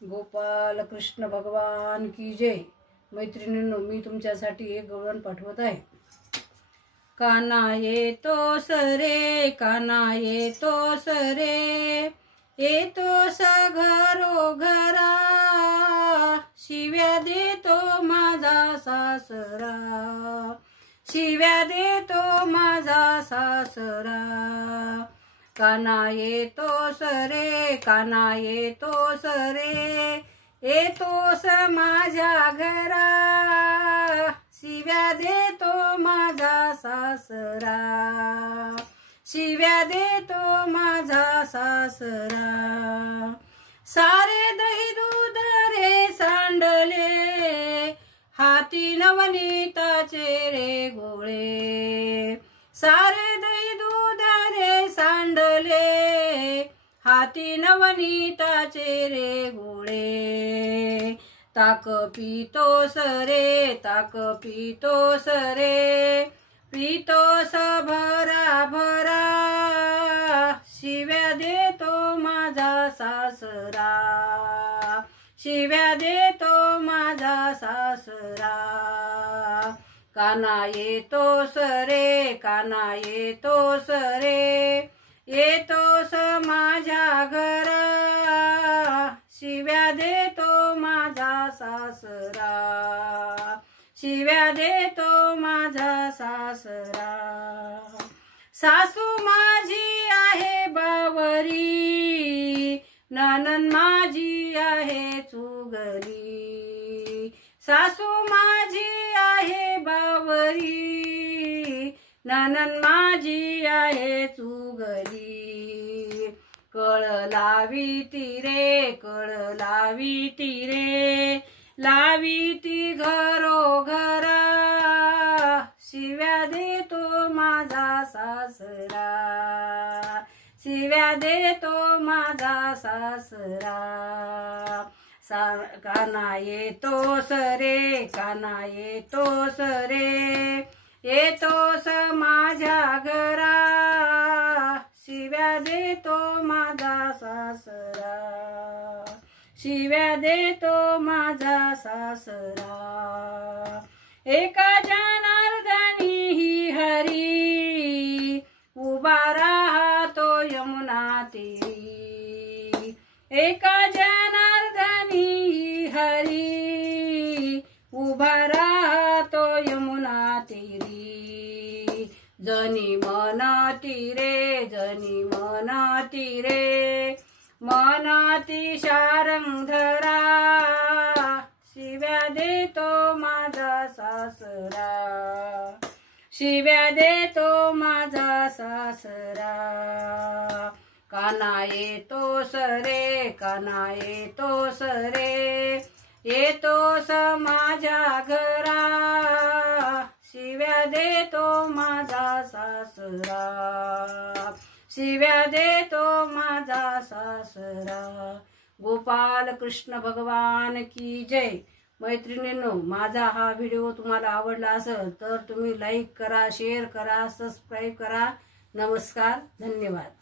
गोपाल कृष्ण भगवान की जय। मैत्रिणींनो, मी तुमच्यासाठी एक गवळण पाठवत आहे। काना येतो सरे, काना येतो सरे, येतोस घरोघरा, शिव्या देतो माझा सासरा, शिव्या देतो माझा सासरा। काना येतो सरे, काना येतो सरे, येतोस माझ्या घरा, शिव्या देतो माझा सासरा, शिव्या देतो माझा सासरा। सारे दही दूध रे सांडले, हाती नवनीताचे रे गोळे, सारे दही दूध रे सांडले, हाती नवनीताचे रे गोळे। ताक पितोस रे, ताक पितोस रे, पितोस भरा भरा, शिव्या देतो माझा सासरा, शिव्या देतो माझा सासरा। काना येतोस रे, काना येतोस रे, येतोस माझ्या घरा, शिव्या देतो माझा सासरा, शिव्या देतो माझा सासरा। सासू माझी आहे बावरी, नणंद माझी आहे चुगली, सासू माझी आहे बावरी, नणंद माझी आहे चुगली। कळ लावीती रे, कळ लावीती रे, लावीती घरोघरा, शिव्या देतो माझा सासरा, शिव्या देतो माझा सासरा। काना येतोस रे, काना येतोस रे, येतोस माझ्या घरा, शिव्या देतो माझा सासरा, शिव्या देतो माझा सासरा। एका जनार्दनी ही हरी, उभा राहतो यमुना तीरी, एका जनार्दनी ही हरी, उभा राहतो यमुना तीरी। जनी म्हणती रे, जनी म्हणती रे, मनाती शारंगधरा, शिव्या देतो माझा सासरा, शिव्या देतो माझा सासरा। काना येतोस रे, काना येतोस रे, येतोस माझ्या घरा, शिव्या देतो माझा सासरा, शिव्या देतो माझा सासरा। गोपाल कृष्ण भगवान की जय। मैत्रिणींनो, माझा हा व्हिडिओ तुम्हाला आवडला असेल तर तुम्ही लाईक करा, शेअर करा, सबस्क्राईब करा। नमस्कार, धन्यवाद।